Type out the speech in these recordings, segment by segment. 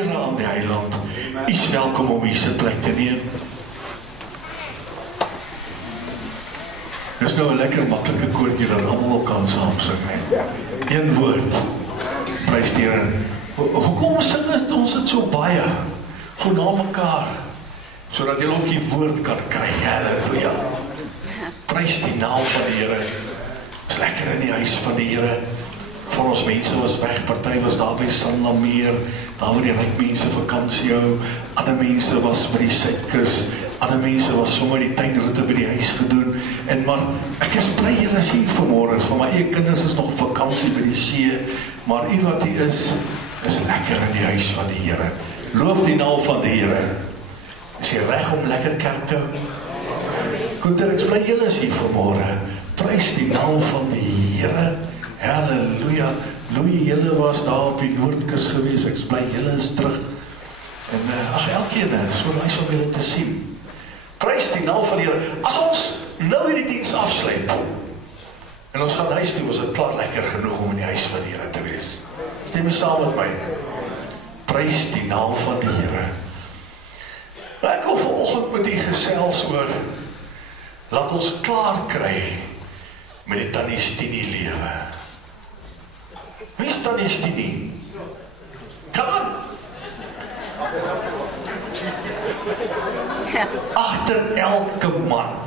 ere aan die Heiland. U is welkom om u sitplek te neem. Dis nou 'n lekker maklike koortjie dat almal kan saam sing, hè. Een woord. Prys die Here. Hoekom sing ons dit so baie? So na mekaar, sodat jy ook die woord kan kry. Halleluja. Prys die naam van die Here. Is lekker in die huis van die Here. Van ons mense was weg, party was daar by Sanlameer, daar waar die ryk mense vakansie hou, ander mense was by die Suidkus, ander mense was sommer die tuinroete by die huis gedoen, en maar, ek is bly julle is hier vanmorgen, van my eie kinders is nog vakansie by die see, maar u wat u is lekker in die huis van die Here. Loof die naam van die Here. Is jy reg om lekker kerk te hou? Goed, ek bly julle is hier vanmorgen, prys die naam van die Here. Halleluja, Louis, julle was daar op die Noordkus gewees, ek bly, julle is terug. En elkeen, so nice om julle te sien. Prys die naam van die Here. As ons nou hierdie diens afsluit, en ons gaan huis toe, was dit klaar lekker genoeg om in die huis van die Here te wees. Stem jy saam met my? Prys die naam van die Here. Nou, ek wil vanoggend met die gesels oor, laat ons klaar kry met die Tannie Stini lewe. Wie is Tannie Stini? Come on! Agter elke man,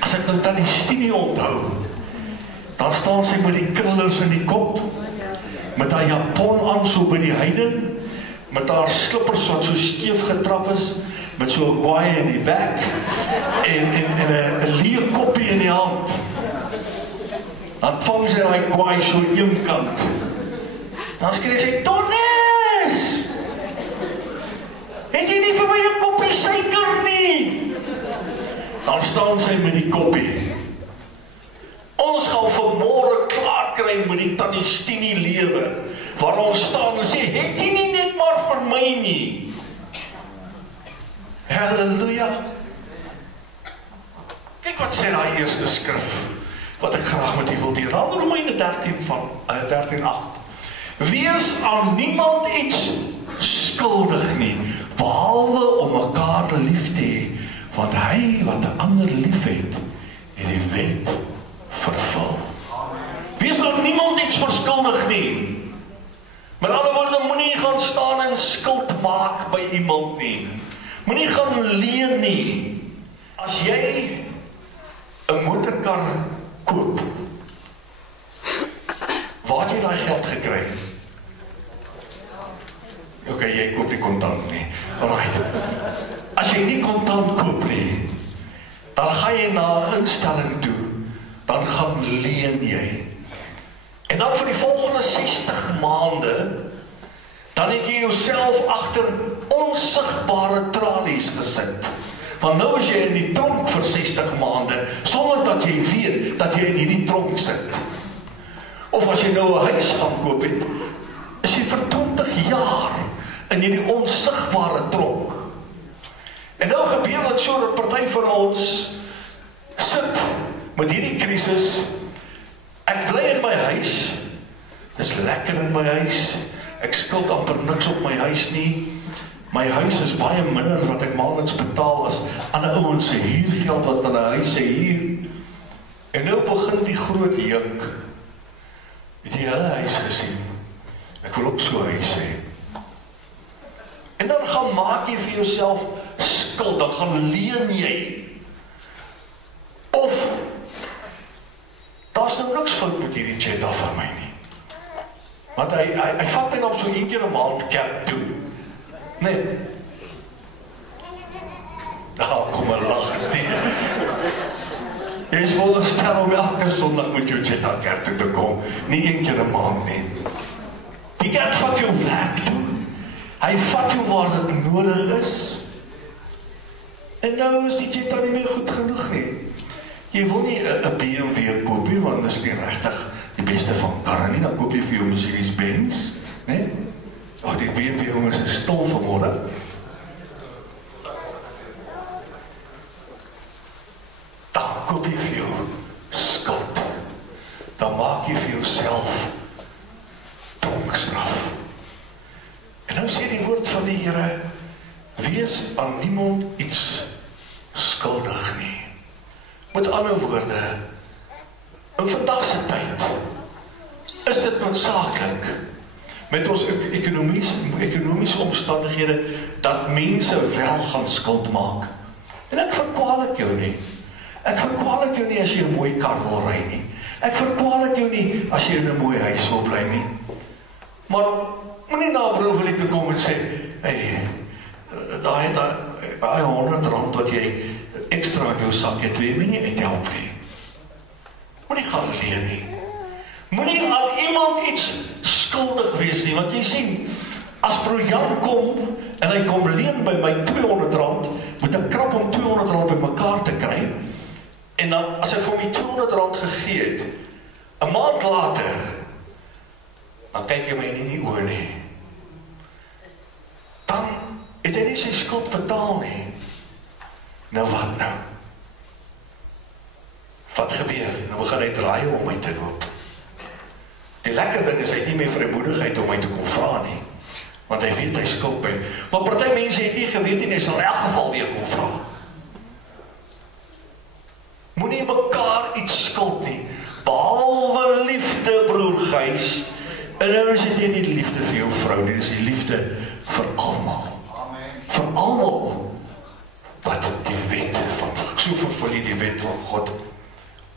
as ek nou Tannie Stini onthou, dan staan sy met die krullers in die kop, met haar japon aan so by die heiding, met haar slippers wat so skeef getrap is, met so 'n kwaai in die bek, en 'n leerkoppie in die hand. Dan vang sy daai kwaai so een kant. Dan skree sy, Tonnes! Het jy nie vir my 'n koppie suiker nie? Dan staan sy met die koppie. Ons gaan vanmôre klaar kry met die Tannie Stini lewe, waar ons staan en sê, het jy nie net maar vir my nie? Halleluja! Kyk wat sê daai eerste skrif, wat ek graag met u wil deel. Romeine 13:8. Wees aan niemand iets skuldig nie, behalwe om mekaar lief te hê, want hy wat 'n ander lief het die wet vervul. Wees aan niemand iets verskuldig nie. Met ander woorde, moenie gaan staan en skuld maak by iemand nie. Moenie gaan leen nie. As jy 'n motorkar koop, waar het jy daai geld gekry? Ok, jy koop nie kontant nie. Alright. As jy nie kontant koop nie, dan ga jy na 'n instelling toe, dan gaan leen jy. En dan vir die volgende 60 maande, dan het jy jouself agter onsigbare tralies gesit. Want nou is jy in die tronk vir 60 maande, sonder dat jy weet dat jy in hierdie tronk sit. Of as jy nou 'n huis gaan koop het, is jy vir 20 jaar in hierdie onsigbare tronk. En nou gebeur dit so dat party van ons sit met hierdie krisis. Ek bly in my huis, dis lekker in my huis, ek skuld amper niks op my huis nie. My huis is baie minder wat ek maandeliks betaal as ander ouens se huurgeld wat hulle huise huur. En nou begin die groot juk. Het jy hulle huis gesien? Ek wil ook so 'n huis hê. En dan gaan maak jy vir jouself skuld, dan gaan leen jy. Of daar's nou niks fout met hierdie chat af van my nie. Want hy vat my nou so 1 keer 'n maand kerk toe. Nee. Nou, kom maar lag dit. Jy is veronderstel om elke Sondag met jou chat aan kerk toe te kom. Nie 1 keer 'n maand nie. Die kerk vat jou werk toe. Hy vat jou waar dit nodig is. En nou is die chat dan nie meer goed genoeg nie. Jy wil nie 'n BMW koop nie, want dit is nie regtig die beste van karre nie. Dan koop jy vir jou Mercedes-Benz, né? Ag, die BMW jongens is stil vanmôre. Dan koop jy vir jou skuld. Dan maak jy vir jouself tronkstraf. En En nou sê die woord van die Here, wees aan niemand iets skuldig nie. Met ander woorde, in vandag se tyd, is dit noodsaaklik, met ons ekonomiese omstandighede, dat mense wel gaan skuld maak. En ek verkwalik jou nie. Ek verkwalik jou nie as jy 'n mooi kar wil ry nie. Ek verkwalik jou nie as jy in 'n mooi huis wil bly nie. Maar moenie na 'n broer toe kom en sê, hey, daai R100 wat jy ekstra in jou sak het, wil jy my nie uithelp nie. Moenie gaan leen nie. Moenie aan iemand iets skuldig wees nie, want jy sien, as broer Jan kom, en hy kom leen by my R200, moet ek krap om R200 by mekaar te kry, en dan, as ek vir my R200 gegee het, 'n maand later, dan kyk jy my nie in die oë nie. Dan het hy nie sy skuld betaal nie. Nou wat nou? Wat gebeur? Nou begin hy draai om my te loop. Die lekker ding is, hy het nie meer vrymoedigheid om my te kom vra nie. Want hy weet hy skuld my. Maar party mense het nie geweet nie, hy sal in elk geval weer kom vra. Moenie mekaar iets skuld nie, behalwe liefde, broer Gys. En nou is dit nie die liefde vir jou vrou nie, dis die liefde vir almal. Vir almal wat die wet van, so vervul jy die wet van God,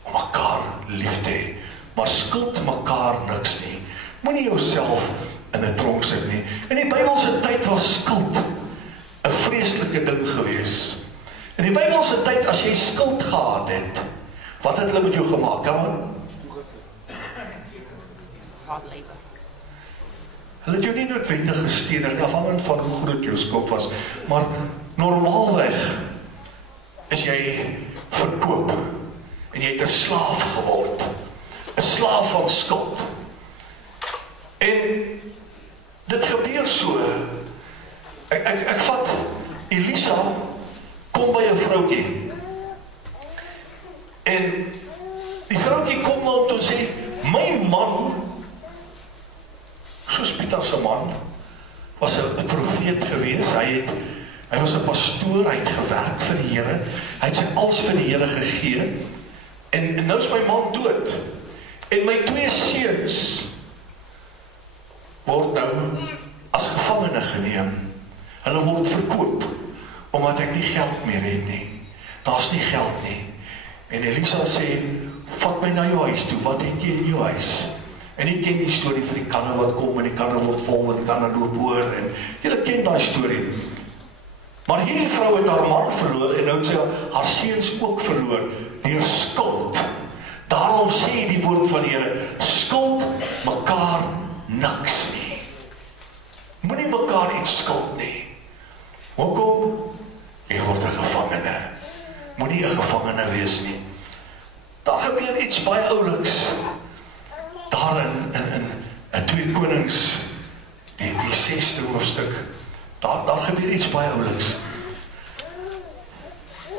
om mekaar lief te hê. Maar skuld mekaar niks nie. Moenie jouself in 'n tronk sit nie. In die Bybelse tyd was skuld 'n vreeslike ding gewees. In die Bybelse tyd, as jy skuld gehad het, wat het hulle met jou gemaak? Kom aan. Hulle het jou nie noodwendig gestenig, afhangend van hoe groot jou skuld was, maar normaalweg is jy verkoop en jy het 'n slaaf geword, 'n slaaf van skuld. En dit gebeur so. Ek vat Elisa kom by 'n vroutjie. En die vroutjie kom na hom toe en sê, my man, soos Pieter se man, was 'n profeet gewees. Hy was 'n pastoor, hy het gewerk vir die Here, hy het sy als vir die Here gegee. En nou is my man dood. En my 2 seuns word nou as gevangene geneem. Hulle word verkoop, omdat ek nie geld meer het nie. Daar's nie geld nie. En Elisa sê, vat my na jou huis toe, wat het jy in jou huis? En jy ken die storie vir die kanne wat kom, en die kanne word vol, en die kanne loop oor, en julle ken daai storie. Maar hierdie vrou het haar man verloor, en nou het sy haar seuns ook verloor, deur skuld. Daarom sê die woord van die Here, skuld mekaar niks nie. Moenie mekaar iets skuld nie. Hoekom? Jy word 'n gevangene. Moenie 'n gevangene wees nie. Daar gebeur iets baie ouliks. Daar in 2 Konings, die 6de hoofstuk, daar gebeur iets baie ouliks.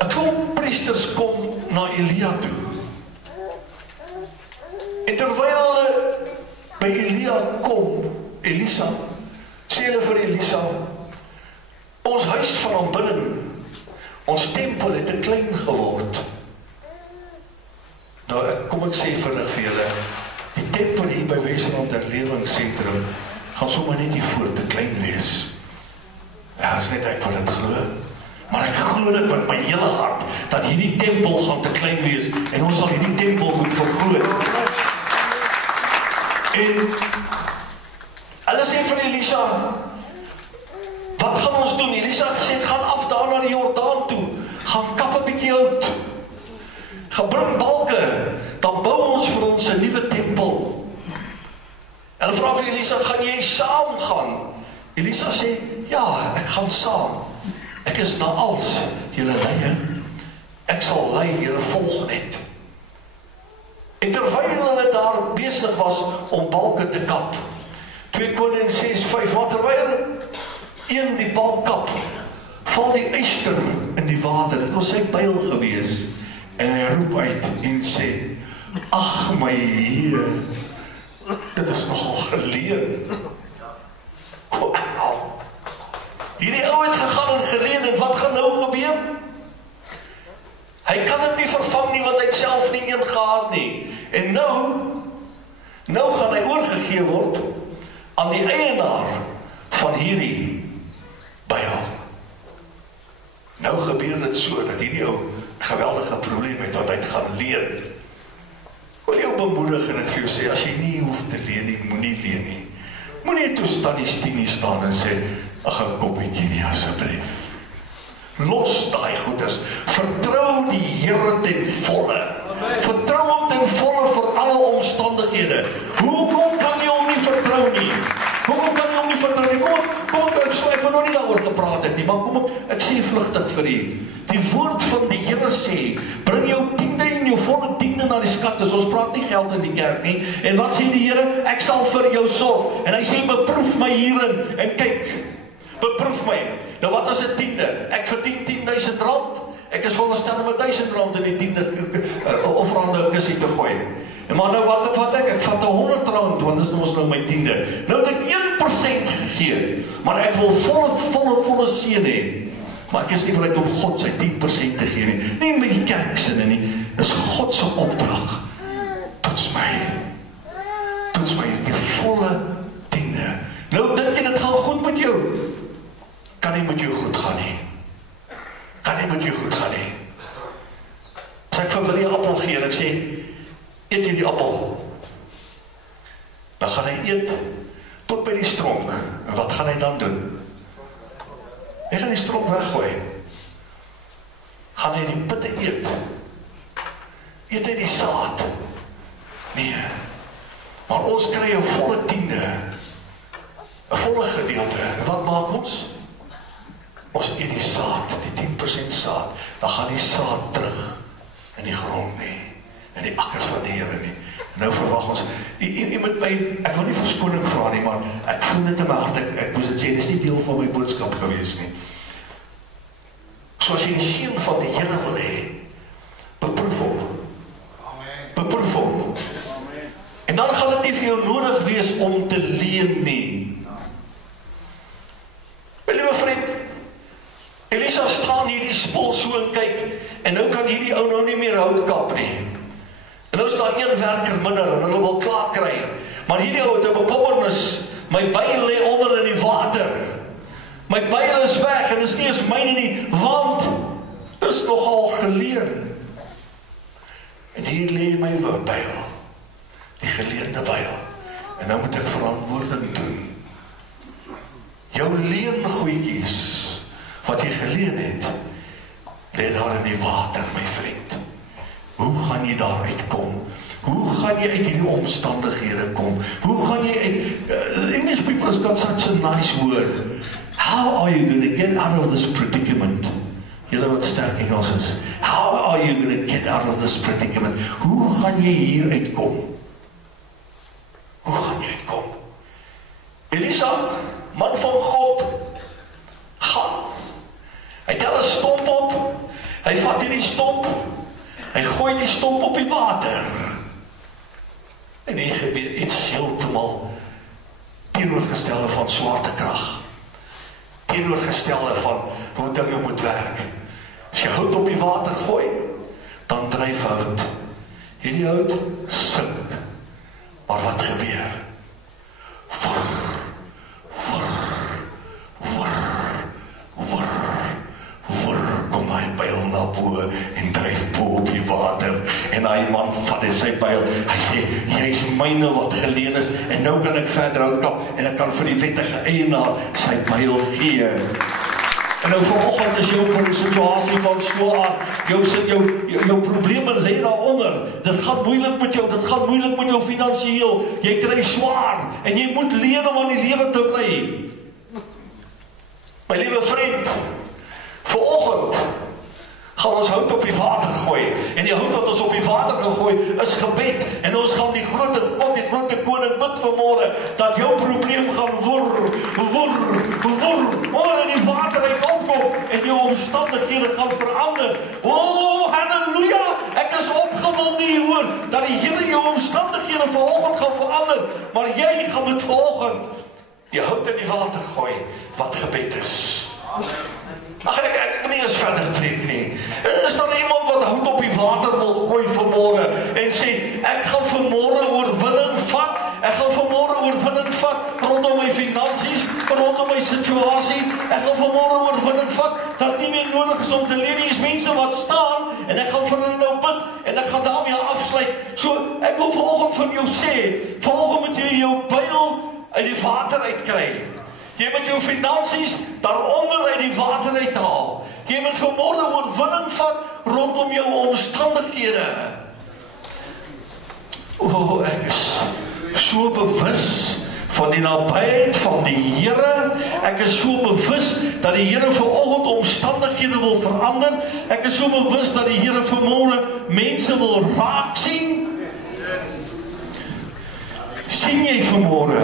'n Klomp priesters kom na Elia toe. En terwyl hulle by Elia kom, Elisa, sê hulle vir Elisa, ons huis van aanbidding, ons tempel het te klein geword. Nou, kom ek sê vinnig vir julle, die tempel hier by Wesrand Herlewingsentrum gaan sommer net hier voor te klein wees. Ja, is net ek wat dit glo. Maar ek glo dit met my hele hart, dat hierdie tempel gaan te klein wees, en ons sal hierdie tempel moet vergroot. En hulle sê vir Elisa, wat gaan ons doen? Elisa gesê, gaan af daar na die Jordaan toe, gaan kap 'n bietjie hout, gaan bring balke, dan bou ons vir ons 'n nuwe tempel. En hulle vra vir Elisa, gaan jy saam gaan? Elisa sê, ja, ek gaan saam. Ek is na als, julle leie. Ek sal lei, julle volg net. En terwyl hulle daar besig was om balke te kap, 2 Konings 6:5, want terwyl een die balk kap, val die yster in die water, dit was sy pyl gewees, en hy roep uit en sê, ag my Heer, dit is nogal geleen. vrou het gegaan en geleen, en wat gaan nou gebeur? Hy kan dit nie vervang nie, want hy het self nie een gehad nie. En nou gaan hy oorgegee word aan die eienaar van hierdie Byl. Nou gebeur dit so, dat hierdie ou geweldige probleem het, dat hy het gaan leen. Wil jou bemoedig en ek vir jou sê, as jy nie hoef te leen nie, moenie leen nie. Moenie toe Tannie Tini staan en sê, ag, 'n koppietjie nie asseblief. Los daai goeders. Vertrou die Here ten volle. Vertrou hom ten volle vir alle omstandighede. Hoekom kan jy hom nie vertrou nie? Hoekom kan jy hom nie vertrou nie? Kom, ek wil nog nie daaroor gepraat het nie, maar kom ek sê vlugtig vir u. Die woord van die Here sê, bring jou tiende en jou volle tiende na die skatkis. Ons praat nie geld in die kerk nie. En wat sê die Here? Ek sal vir jou sorg. En hy sê, beproef my hierin. En kyk, beproef my. Nou wat is 'n tiende? Ek verdien R10.000. Ek is veronderstel om R1.000 in die tiende offerande kussie te gooi. Maar nou wat vat ek? Ek vat R100, want dis nou my tiende. Nou het ek 1% gegee, maar ek wil volle seën hê. Maar ek is nie bereid om God sy 10% te gee nie. Nie met die kerksinne nie. Dis God se opdrag. Toets my die volle tiende. Nou dink jy dit gaan goed met jou? Kan nie met jou goed gaan nie. As ek vir Willie 'n appel gee en ek sê, eet jy die appel? Dan gaan hy eet tot by die stronk. En wat gaan hy dan doen? Hy gaan die stronk weggooi. Gaan hy die pitte eet? Eet hy die saad? Nee. Maar ons kry 'n volle tiende. 'n volle gedeelte. En wat maak ons? Ons eet die saad, die 10% saad. Dan gaan die saad terug in die grond nie. In die akkers van die Here nie. Nou verwag ons, u met my, ek wil nie verskoning vra nie, maar ek voel dit in my hart, ek moes dit sê, dit is nie deel van my boodskap gewees nie. So as jy die seën van die Here wil hê, beproef hom. Beproef hom. En dan gaan dit nie vir jou nodig wees om te leen nie. My liewe vriend, Elisa staan hierdie spul so en kyk, en nou kan hierdie ou nou nie meer hout kap nie. En nou is daar een werker minder, en hulle wil klaar kry. Maar hierdie ou het 'n bekommernis, my byl lê onder in die water. My byl is weg, en is nie eens myne nie, want dis nogal geleen. En hier lê my byl, die geleende byl. En nou moet ek verantwoording doen. Jou leengoedjies, wat jy geleen het, lê daar in die water, my vriend. Hoe gaan jy daar uitkom? Hoe gaan jy uit hierdie omstandighede kom? Hoe gaan jy uit... English people has got such a nice word. How are you going to get out of this predicament? Julle wat sterk Engels is. How are you going to get out of this predicament? Hoe gaan jy hier uitkom? Hoe gaan jy uitkom? Elisa, man van God, gaan. Hy tel 'n stomp op, hy vat hierdie stomp, hy gooi die stomp op die water. En hier gebeur iets heeltemal teenoorgestelde van swaartekrag. Teenoorgestelde van hoe dinge moet werk. As jy hout op die water gooi, dan dryf hout. Hierdie hout sink. Maar wat gebeur? Kom hy byl na bo en dryf bo op die water. En hy man vat in sy byl. Hy sê, jy is myne wat geleen is. En nou kan ek verder hout kap. En ek kan vir die wettige eienaar sy byl gee. En nou vanoggend is jou situasie van swaar. Jou probleme lê daaronder. Dit gaan moeilik met jou. Dit gaan moeilik met jou finansiëel. Jy kry swaar. En jy moet leen om aan die lewe te bly. My liewe vriend, vanoggend gaan ons hout op die water gooi. En die hout wat ons op die water gegooi is gebed. En ons gaan die grote God, die grote koning bid vanmôre dat jou probleem gaan onder in die water uit opkom en jou omstandighede gaan verander. Oh, halleluja! Ek is opgewonde hieroor dat die Here jou omstandighede vanoggend gaan verander. Maar jy gaan dit vanoggend die hout in die water gooi wat gebed is. Ag, ek moet nie eens verder preek nie. Is daar iemand wat hout op die water wil gooi vanmôre en sê, ek gaan vanmôre oorwinning vat, ek gaan vanmôre oorwinning vat rondom my finansies, rondom my situasie, ek gaan vanmôre oorwinning vat, dat nie meer nodig is om te leer, hier is mense wat staan, en ek gaan vir hulle nou bid, en ek gaan daarmee afsluit. So, ek wil vanoggend van jou sê, vanoggend moet jy jou byl uit die water uitkry. Jy moet jou finansies daaronder uit die water uithaal. Jy moet vanmôre oorwinning vat rondom jou omstandighede. Ek is so bewus van die nabyheid van die Here. Ek is so bewus dat die Here vanoggend omstandighede wil verander. Ek is so bewus dat die Here vanmôre mense wil raak sien. Sien jy vanmôre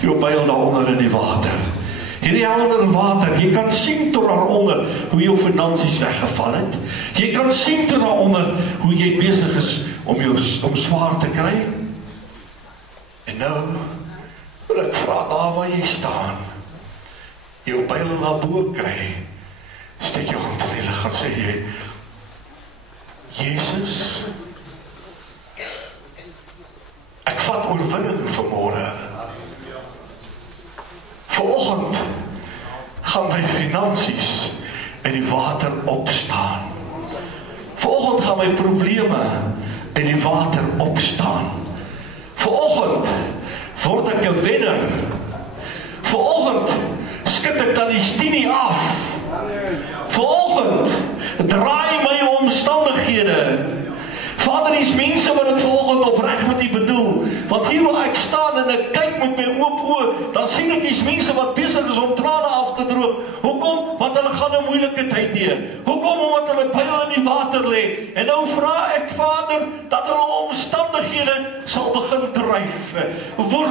jou byl daaronder in die water? Hierdie helder water, jy kan sien tot daaronder hoe jou finansies weggeval het. Jy kan sien tot daaronder hoe jy besig is om swaar te kry. En nou wil ek vra daar waar jy staan, jou byl na bo kry, steek jou hand in die lug en sê jy, Jesus, ek vat oorwinning vanmôre. Vanoggend gaan my finansies in die water opstaan. Vanoggend gaan my probleme in die water opstaan. Vanoggend word ek 'n wenner. Vanoggend skud ek dan die stinie af. Vanoggend draai my omstandighede. Vader, die is mense wat het vanoggend opreg met U bedoel. Want hier waar ek staan en ek kyk met my oop oë, dan sien ek die mense wat besig is om trane af te droog. Hoekom? Want hulle gaan 'n moeilike tyd deur. Hoekom? Omdat hulle byl in die water lê. En nou vra ek, Vader, dat hulle omstandighede sal begin dryf. Woer,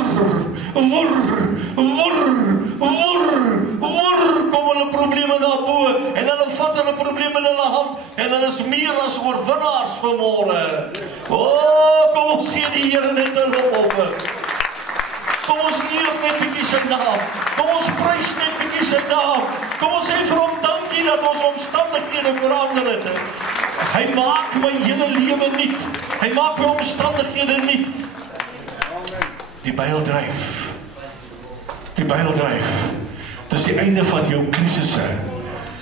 kom hulle probleme na bo en hulle vat hulle probleme in hulle hand en hulle is meer as oorwinnaars vanmôre. Kom ons gee die Here net 'n lofoffer. Kom ons eer net bietjie sy naam. Kom ons prys net bietjie sy naam. Kom ons sê vir hom dankie dat ons omstandighede verander het. Hy maak my hele lewe nuut. Hy maak my omstandighede nuut. Die byl dryf. Die byl dryf. Dis die einde van jou krisisse.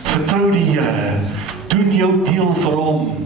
Vertrou die Here. Doen jou deel vir hom.